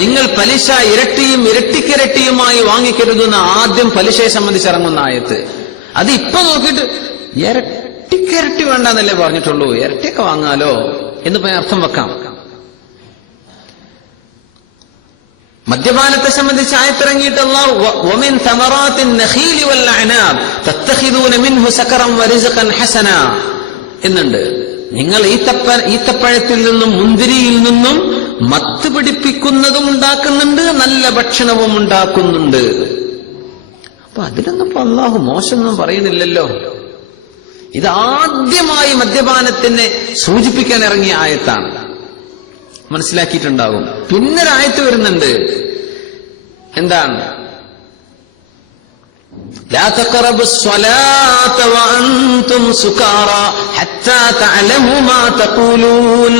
നിങ്ങൾ പലിശ ഇരട്ടിയും ഇരട്ടിക്കിരട്ടിയുമായി വാങ്ങിക്കരുതെന്ന് ആദ്യം പലിശയെ സംബന്ധിച്ച് ഇറങ്ങുന്ന ആയത്ത്. അത് ഇപ്പൊ നോക്കിയിട്ട് ഇരട്ടിക്കിരട്ടി വേണ്ടെന്നല്ലേ പറഞ്ഞിട്ടുള്ളൂ, ഇരട്ടിയൊക്കെ വാങ്ങാലോ എന്ന് പോയി അർത്ഥം വെക്കാം. മദ്യപാനത്തെ സംബന്ധിച്ച് ആയത്തിറങ്ങിയിട്ട് അല്ലാഹു വമിൻ തമറാത്തിൻ നഖീലി വൽ അഅനാബ് തത്തഖിദൂന മിൻഹു സകറൻ വറിസ്ഖൻ ഹസന എന്നുണ്ട്. നിങ്ങൾ ഈത്തപ്പഴത്തിൽ നിന്നും മുന്തിരിയിൽ നിന്നും മത്ത് പിടിപ്പിക്കുന്നതും ഉണ്ടാക്കുന്നുണ്ട്, നല്ല ഭക്ഷണവും ഉണ്ടാക്കുന്നുണ്ട്. അപ്പൊ അതിലൊന്നും ഇപ്പൊ അല്ലാഹു മോശമൊന്നും പറയുന്നില്ലല്ലോ. ഇത് ആദ്യമായി മദ്യപാനത്തിനെ സൂചിപ്പിക്കാൻ ഇറങ്ങിയ ആയത്താണ്, മനസ്സിലാക്കിയിട്ടുണ്ടാകും. പിന്നൊരായത്ത് വരുന്നുണ്ട്, എന്താണ്? لا تقربوا الصلاة وأنتم سكارى حتى تعلموا ما تقولون.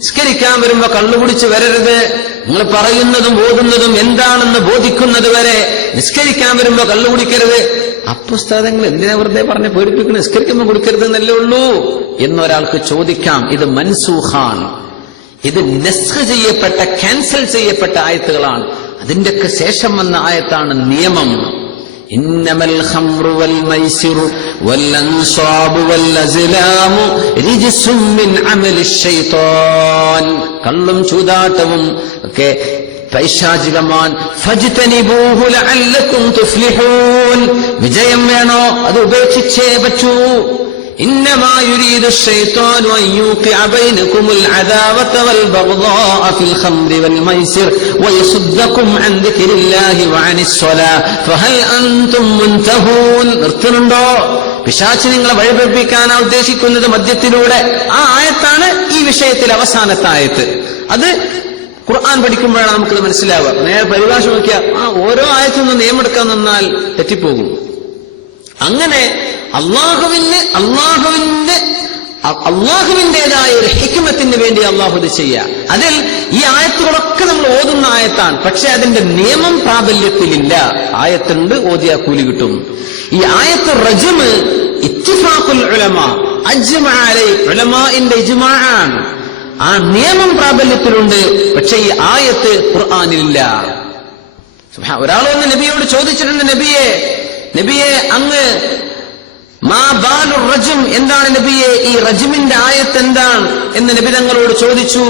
നിസ്കരിക്കാൻ വരുമ്പോ കള്ളുകുടിച്ച് വരരുത്, നിങ്ങൾ പറയുന്നതും ഓതുന്നതും എന്താണെന്ന് ബോധിക്കുന്നത് വരെ നിസ്കരിക്കാൻ വരുമ്പോ കള്ളുകുടിക്കരുത്. അപ്പൊ ഉസ്താദങ്ങൾ എന്തിനാ വെറുതെ പറഞ്ഞ് പേടിപ്പിക്കണം, നിസ്കരിക്കുമ്പോ കുടിക്കരുത് എന്നല്ലേ ഉള്ളൂ എന്നൊരാൾക്ക് ചോദിക്കാം. ഇത് മൻസൂഖാൻ, ഇത് നസ്ഖ് ചെയ്യപ്പെട്ട, ക്യാൻസൽ ചെയ്യപ്പെട്ട ആയത്തുകളാണ്. അതിന്റെയൊക്കെ ശേഷം വന്ന ആയത്താണ് നിയമം. ഇന്നമൽ ഖംറു വൽ മൈസിറു വൽ അൻസാബു വൽ അസ്ലാമു റിജ്സും മിൻ അമലിശ് ശൈത്താൻ. കള്ളും ചൂതാട്ടവും ഒക്കെ പൈശാചികമാൻ. ഫജ്തനിബൂഹു ലഅല്ലകും തുഫ്ലിഹൂൻ. വിജയം വേണോ അത് ഉപേക്ഷിച്ചേ പറ്റൂ. إنما يريد الشيطان أن يوقع بينكم العداوة والبغضاء في الخمر والميسر ويصدكم عن ذكر الله وعن الصلاة فهل أنتم منتهون. നിർത്തുന്നുണ്ടോ? പിശാച് നിങ്ങളെ വഴിപിഴപ്പിക്കാനാ ഉദ്ദേശിക്കുന്നത് മദ്യത്തിലൂടെ. ആ ആയത്താണ് ഈ വിഷയത്തിൽ അവസാനത്തെ ആയത്ത്. അത് ഖുർആൻ പഠിക്കുമ്പോഴാണ് നമുക്കത് മനസ്സിലാവുക. നേരെ പരിഭാഷ നോക്കിയാൽ ഓരോ ആയത്തൊന്നും നിയമെടുക്കാൻ നിന്നാൽ തെറ്റിപ്പോകും. അങ്ങനെ അള്ളാഹുവിന്റേതായ ഒരു ഹിക്മത്തിന് വേണ്ടി അള്ളാഹു ഇത് ചെയ്യുക. അതിൽ ഈ ആയത്തുകളൊക്കെ നമ്മൾ ഓതുന്ന ആയത്താണ്, പക്ഷെ അതിന്റെ നിയമം പ്രാബല്യത്തിലില്ല. ആയത്തുണ്ട്, ഓതിയാ കൂലി കിട്ടും. ഈ ആയത്ത് റജ്മ് ഇത്തിഫാഖുൽ ഉലമ അജ്മഅ അലൈഹി, ഉലമാഇന്റെ ഇജ്മാഅാണ്. ആ നിയമം പ്രാബല്യത്തിലുണ്ട്, പക്ഷെ ഈ ആയത്ത് ഖുർആനിലില്ല. ഒരാൾ വന്ന് നബിയോട് ചോദിച്ചിട്ടുണ്ട്, നബിയെ അങ്ങ് മാ ബാലു റജ്ം, എന്താണ് നബിയെ ഈ റജ്മിന്റെ ആയത്ത് എന്താണ് എന്ന് നബി തങ്ങളോട് ചോദിച്ചു.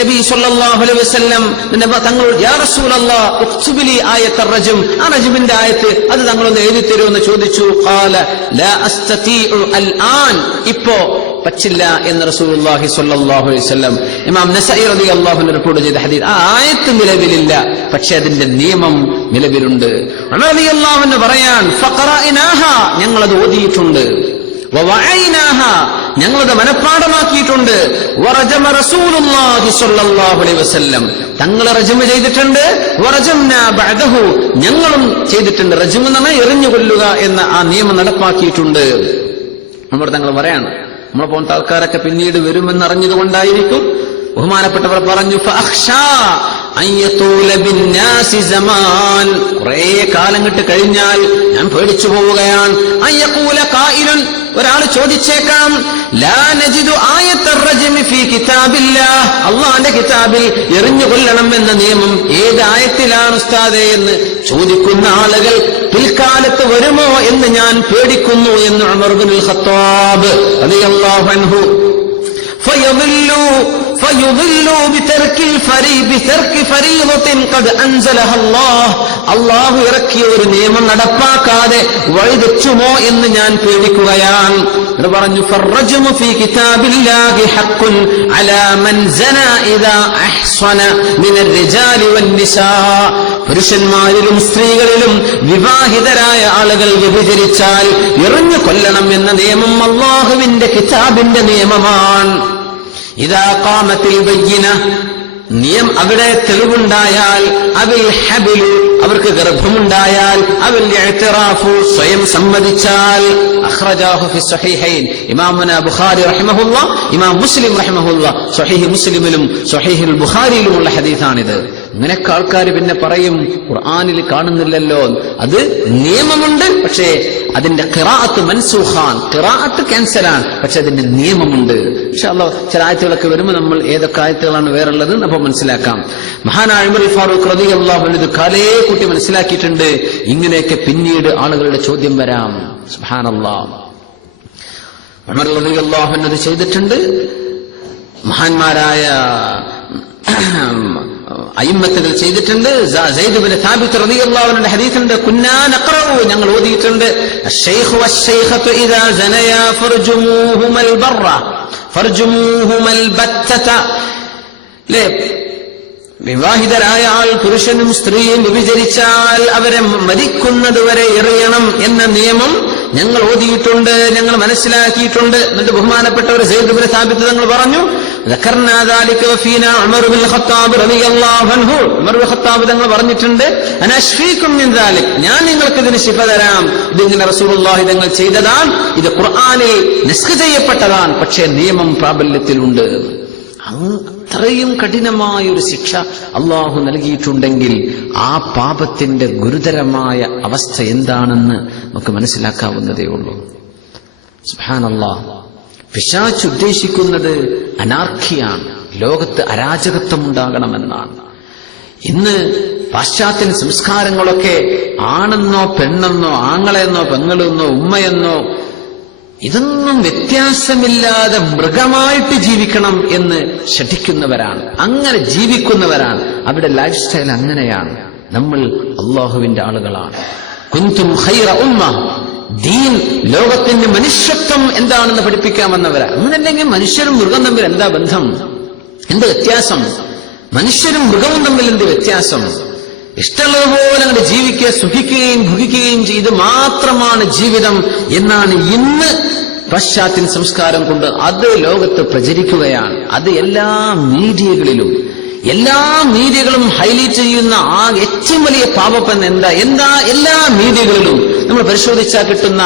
നബി സല്ലല്ലാഹു അലൈഹി വസല്ലം തങ്ങളോട് യാ റസൂലല്ലാഹ് ഉക്തുബ് ലി ആയത്ത റജ്ം, ആ റജ്മിന്റെ ആയത്ത് അത് തങ്ങളൊന്ന് എഴുതി തരുമെന്ന് ചോദിച്ചു. ഖാല ലാ അസ്തതീഉ അൽ ആൻ, ഇപ്പോ പറ്റില്ല എന്ന് റസൂലുള്ളാഹി സ്വല്ലല്ലാഹു അലൈഹി വസല്ലം. ഇമാം നസഈ റളിയല്ലാഹു അൻഹു റിപ്പോർട്ട് ചെയ്ത ഹദീസ്. ആ ആയത്ത് നിലവിലില്ല, പക്ഷെ അതിന്റെ നിയമം നിലവിലുണ്ട്. ഉമർ റളിയല്ലാഹു അൻഹു പറയാൻ ഫഖറഅനാഹ, ഞങ്ങളത് ഓതിയിട്ടുണ്ട്. വവഅയ്നാഹ, ഞങ്ങളത് മനഃപ്പാഠമാക്കിയിട്ടുണ്ട്. വറജമ റസൂലുള്ളാഹി സ്വല്ലല്ലാഹു അലൈഹി വസല്ലം, തങ്ങൾ റജ്മ ചെയ്തിട്ടുണ്ട്. വറജംനാ ബഅദഹു, ഞങ്ങളും ചെയ്തിട്ടുണ്ട്. റജ്മ എന്ന് പറഞ്ഞാൽ എറിഞ്ഞു കൊല്ലുക എന്ന ആ നിയമം നടപ്പാക്കിയിട്ടുണ്ട്. നമ്മൾ തങ്ങൾ പറയാണ്, നമ്മളെ പോലത്തെ ആൾക്കാരൊക്കെ പിന്നീട് വരുമെന്നറിഞ്ഞതുകൊണ്ടായിരിക്കും ബഹുമാനപ്പെട്ടവർ പറഞ്ഞു കുറെ കാലം കിട്ട് കഴിഞ്ഞാൽ ഞാൻ പേടിച്ചു പോവുകയാണ്. ഒരാൾ ചോദിച്ചേക്കാം, ലാ നജിദു ആയത്ത റജ്മി ഫീ കിതാബില്ലാഹ്, അല്ലാഹുവിന്റെ കിതാബിൽ എറിഞ്ഞു കൊല്ലണം എന്ന നിയമം ഏത് ആയത്തിലാണ് ഉസ്താദേ എന്ന് ചോദിക്കുന്ന ആളുകൾ പിൽക്കാലത്ത് വരുമോ എന്ന് ഞാൻ പേടിക്കുന്നു എന്ന് ഉമർ ഇബ്നുൽ ഖത്താബ് റളിയല്ലാഹു അൻഹു. فيضلوا بترك فريضة قد أنزلها الله, അല്ലാഹു ഇറക്കിയ ഒരു നിയമം നടപ്പാക്കാതെ വഴിതെറ്റുമോ എന്ന് ഞാൻ പേടിക്കുകയാണ്. എന്ന് പറഞ്ഞു ഫർറജ്മു ഫീ കിതാബില്ലാഹി ഹഖ്ഖുൻ അലാ മൻ സനാ ഇദാ അഹ്സന മിനർ റിജാലി വന്നിസാ, പുരുഷന്മാരിലും സ്ത്രീകളിലും വിവാഹിതരായ ആളുകൾ വ്യഭിചരിച്ചാൽ എറിഞ്ഞു കൊല്ലണം എന്ന നിയമം അല്ലാഹുവിന്റെ കിതാബിന്റെ നിയമമാണ്. ഇദാ ഖാമത്തിൽ ബയ്യിന, അവിടെ തെളിവുണ്ടായാൽ, അവിൽ ഹബിലു, അവർക്ക് ഗർഭമുണ്ടായാൽ, അവിൽ ഇഅ്തിറാഫു, സ്വയം സമ്മതിച്ചാൽ. അഖ്റജാഹു ഫി സ്വഹീഹൈൻ, ഇമാമുന ബുഖാരി റഹിമഹുല്ലാ, ഇമാം മുസ്ലിം റഹിമഹുല്ലാ സ്വഹീഹ് മുസ്ലിമിലും സ്വഹീഹുൽ ബുഖാരിയിലുമുള്ള ഹദീസാണിത്. ഇങ്ങനെയൊക്കെ ആൾക്കാർ പിന്നെ പറയും ഖുർആനിൽ കാണുന്നില്ലല്ലോ. അത് നിയമമുണ്ട്, പക്ഷേ അതിന്റെ ഖിറാഅത്ത് മൻസൂഖാൻ, ഖിറാഅത്ത് ക്യാൻസലാണ്, പക്ഷെ അതിന്റെ നിയമമുണ്ട്. ഇൻഷാ അല്ലാഹ് ചില ആയത്തുകളൊക്കെ വരുമ്പോൾ നമ്മൾ ഏതൊക്കെ ആയത്തുകളാണ് വേറുള്ളത് അപ്പോൾ മനസ്സിലാക്കാം. മഹാനായ ഉമർ ഫാറൂഖ് റളിയല്ലാഹു അൻഹു കാലേ കൂട്ടി മനസ്സിലാക്കിയിട്ടുണ്ട്, ഇങ്ങനെയൊക്കെ പിന്നീട് ആളുകളുടെ ചോദ്യം വരാം. സുബ്ഹാനല്ലാഹ്. ഉമർ റളിയല്ലാഹു അൻഹു ചെയ്തിട്ടുണ്ട്. മഹാന്മാരായ അയിമ്മത്തുകൾ ചെയ്തിട്ടുണ്ട്. സയ്യിദ് ഇബ്നു സാബിത്ത് റളിയല്ലാഹു അൻഹുവിന്റെ ഹദീസുണ്ട്, കുന്നാ നഖറഉ, ഞങ്ങൾ ഓതിയിട്ടുണ്ട്, അശ്ശൈഖു വശ്ശൈഖതു ഇദാ സനയാ ഫർജുമൂഹുമൽ ബർറ ഫർജുമൂഹുമൽ ബത്തത. ലെ വിവാഹിതരായ ആൾ പുരുഷനും സ്ത്രീയും വ്യഭിചരിച്ചാൽ അവരെ മരിക്കുന്നതുവരെ എറിയണം എന്ന നിയമം ഞങ്ങൾ ഓതിയിട്ടുണ്ട്, ഞങ്ങൾ മനസ്സിലാക്കിയിട്ടുണ്ട്. എന്നിട്ട് ബഹുമാനപ്പെട്ടവർ സയ്യിദ് ഇബ്നു സാബിത്ത് തങ്ങൾ പറഞ്ഞു, ذكرنا ذلك وفينا عمر بن الخطاب رضي الله عنه. ഉമർ ബിൻ ഖത്താബ് തങ്ങൾ പറഞ്ഞിട്ടുണ്ട്, അന അശ്ഫീകും മിൻ ദാലിക്, ഞാൻ നിങ്ങൾക്ക് ഇതിന് ശിഫ തരാം, ഇതിങ്ങനെ റസൂലുള്ളാഹി തങ്ങൾ ചെയ്തതാണ്, ഇത് ഖുർആനിൽ നസ്ഖ് ചെയ്യപ്പെട്ടതാണ്, പക്ഷേ നിയമം പ്രാബല്യത്തിലുണ്ട്. അത്രയും കഠിനമായ ഒരു ശിക്ഷ അള്ളാഹു നൽകിയിട്ടുണ്ടെങ്കിൽ ആ പാപത്തിന്റെ ഗുരുതരമായ അവസ്ഥ എന്താണെന്ന് നമുക്ക് മനസ്സിലാക്കാവുന്നതേ ഉള്ളൂ. സുബ്ഹാനല്ലാഹ്. പിശാച് ഉദ്ദേശിക്കുന്നത് അനാർക്കിയാണ്, ലോകത്ത് അരാജകത്വം ഉണ്ടാകണമെന്നാണ്. ഇന്ന് പാശ്ചാത്യൻ സംസ്കാരങ്ങളൊക്കെ ആണെന്നോ പെണ്ണെന്നോ ആങ്ങളെന്നോ പെങ്ങളെന്നോ ഉമ്മയെന്നോ ഇതൊന്നും വ്യത്യാസമില്ലാതെ മൃഗമായിട്ട് ജീവിക്കണം എന്ന് ശഠിക്കുന്നവരാണ്, അങ്ങനെ ജീവിക്കുന്നവരാണ്. അവിടെ ലൈഫ് സ്റ്റൈൽ അങ്ങനെയാണ്. നമ്മൾ അള്ളാഹുവിന്റെ ആളുകളാണ്. കുന്തും ഖൈറ ഉമ്മ, ദീൻ ലോകത്തിന്റെ മനുഷ്യത്വം എന്താണെന്ന് പഠിപ്പിക്കാമെന്നവരാ. അങ്ങനല്ലെങ്കിൽ മനുഷ്യരും മൃഗം തമ്മിൽ എന്താ ബന്ധം, എന്ത് വ്യത്യാസം? മനുഷ്യരും മൃഗവും തമ്മിൽ എന്ത് വ്യത്യാസം? ഇഷ്ടമുള്ളതുപോലെ അങ്ങോട്ട് ജീവിക്കുക, സുഖിക്കുകയും ഭുഗിക്കുകയും ചെയ്ത് മാത്രമാണ് ജീവിതം എന്നാണ് ഇന്ന് പാശ്ചാത്യൻ സംസ്കാരം കൊണ്ട് അത് ലോകത്ത് പ്രചരിക്കുകയാണ്. അത് എല്ലാ മീഡിയകളിലും, എല്ലാ മീഡിയകളും ഹൈലൈറ്റ് ചെയ്യുന്ന ആ ഏറ്റവും വലിയ പാപം എന്താ എല്ലാ മീഡിയകളിലും നമ്മൾ പരിശോധിച്ചാൽ കിട്ടുന്ന,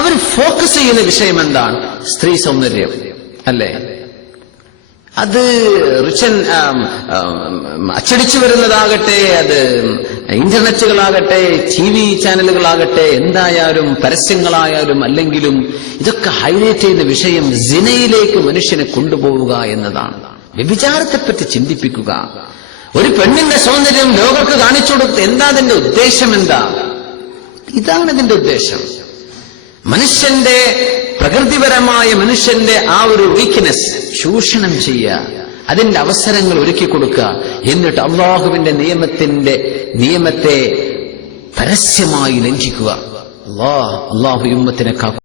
അവർ ഫോക്കസ് ചെയ്യുന്ന വിഷയം എന്താണ്? സ്ത്രീ സൗന്ദര്യം അല്ലേ? അത് റിച്ചൻ അച്ചടിച്ചു വരുന്നതാകട്ടെ, അത് ഇന്റർനെറ്റുകളാകട്ടെ, TV ചാനലുകളാകട്ടെ, എന്തായാലും പരസ്യങ്ങളായാലും അല്ലെങ്കിലും ഇതൊക്കെ ഹൈലൈറ്റ് ചെയ്യുന്ന വിഷയം സിനയിലേക്ക് മനുഷ്യനെ കൊണ്ടുപോവുക എന്നതാണ്. വ്യഭിചാരത്തെപ്പറ്റി ചിന്തിപ്പിക്കുക. ഒരു പെണ്ണിന്റെ സൗന്ദര്യം ലോകർക്ക് കാണിച്ചു കൊടുത്ത് എന്താ അതിന്റെ ഉദ്ദേശം? എന്താ? ഇതാണ് ഇതിന്റെ ഉദ്ദേശം. മനുഷ്യന്റെ പ്രകൃതിപരമായ മനുഷ്യന്റെ ആ ഒരു വീക്ക്നെസ് ചൂഷണം ചെയ്യുക, അതിന്റെ അവസരങ്ങൾ ഒരുക്കി കൊടുക്കുക, എന്നിട്ട് അള്ളാഹുവിന്റെ നിയമത്തെ പരസ്യമായി ലംഘിക്കുക. അള്ളാഹു ഉമ്മത്തിനെ കാക്കട്ടെ.